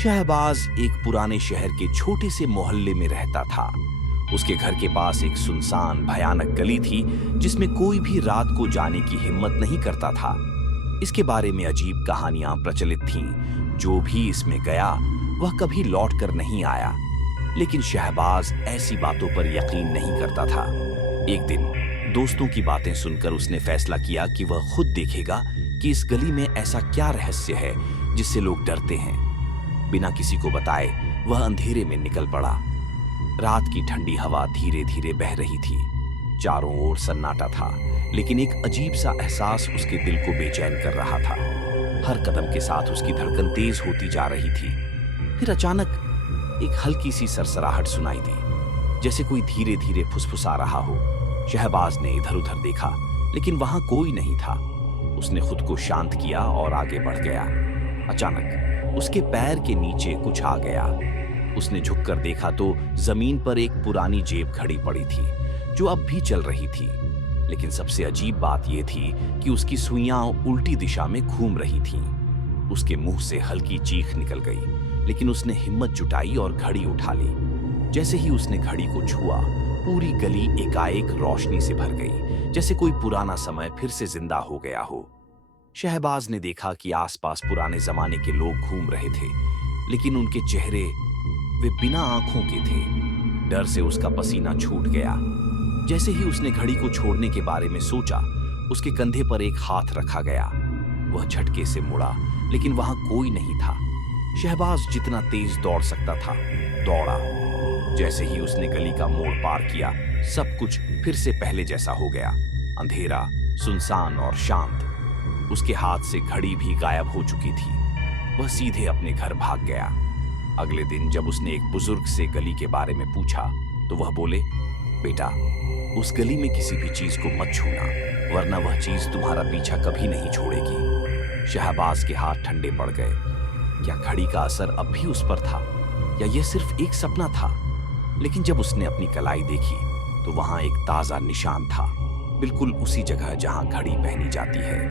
शहबाज एक पुराने शहर के छोटे से मोहल्ले में रहता था। उसके घर के पास एक सुनसान भयानक गली थी जिसमें कोई भी रात को जाने की हिम्मत नहीं करता था। इसके बारे में अजीब कहानियां प्रचलित थीं। जो भी इसमें गया वह कभी लौट कर नहीं आया। लेकिन शहबाज ऐसी बातों पर यकीन नहीं करता था। एक दिन दोस्तों की बातें सुनकर उसने फैसला किया कि वह खुद देखेगा कि इस गली में ऐसा क्या रहस्य है जिससे लोग डरते हैं। बिना किसी को बताए वह अंधेरे में निकल पड़ा। रात की ठंडी हवा धीरे धीरे बह रही थी। चारों ओर सन्नाटा था, लेकिन एक अजीब सा एहसास उसके दिल को बेचैन कर रहा था। हर कदम के साथ उसकी धड़कन तेज होती जा रही थी। फिर अचानक एक हल्की सी सरसराहट सुनाई दी, जैसे कोई धीरे धीरे फुसफुसा रहा हो। शहबाज ने इधर उधर देखा, लेकिन वहां कोई नहीं था। उसने खुद को शांत किया और आगे बढ़ गया। अचानक उसके पैर के नीचे कुछ आ गया। उसने झुककर देखा तो जमीन पर एक पुरानी जेब घड़ी पड़ी थी, जो अब भी चल रही थी। लेकिन सबसे अजीब बात यह थी कि उसकी सुइयां उल्टी दिशा में घूम रही थीं। उसके मुंह से हल्की चीख निकल गई, लेकिन उसने हिम्मत जुटाई और घड़ी उठा ली। जैसे ही उसने घड़ी को छुआ, पूरी गली एकाएक रोशनी से भर गई, जैसे कोई पुराना समय फिर से जिंदा हो गया हो। शहबाज ने देखा कि आसपास पुराने जमाने के लोग घूम रहे थे, लेकिन उनके चेहरे वे बिना आंखों के थे। डर से उसका पसीना छूट गया। जैसे ही उसने घड़ी को छोड़ने के बारे में सोचा, उसके कंधे पर एक हाथ रखा गया। वह झटके से मुड़ा, लेकिन वहां कोई नहीं था। शहबाज जितना तेज दौड़ सकता था, दौड़ा। जैसे ही उसने गली का मोड़ पार किया, सब कुछ फिर से पहले जैसा हो गया। अंधेरा, सुनसान और शांत। उसके हाथ से घड़ी भी गायब हो चुकी थी। वह सीधे अपने घर भाग गया। अगले दिन जब उसने एक बुजुर्ग से गली के बारे में पूछा, तो वह बोले, बेटा, उस गली में किसी भी चीज को मत छूना, वरना वह चीज तुम्हारा पीछा कभी नहीं छोड़ेगी। शहबाज के हाथ ठंडे पड़ गए। क्या घड़ी का असर अब भी उस पर था, या यह सिर्फ एक सपना था? लेकिन जब उसने अपनी कलाई देखी, तो वहां एक ताजा निशान था, बिल्कुल उसी जगह जहां घड़ी पहनी जाती है।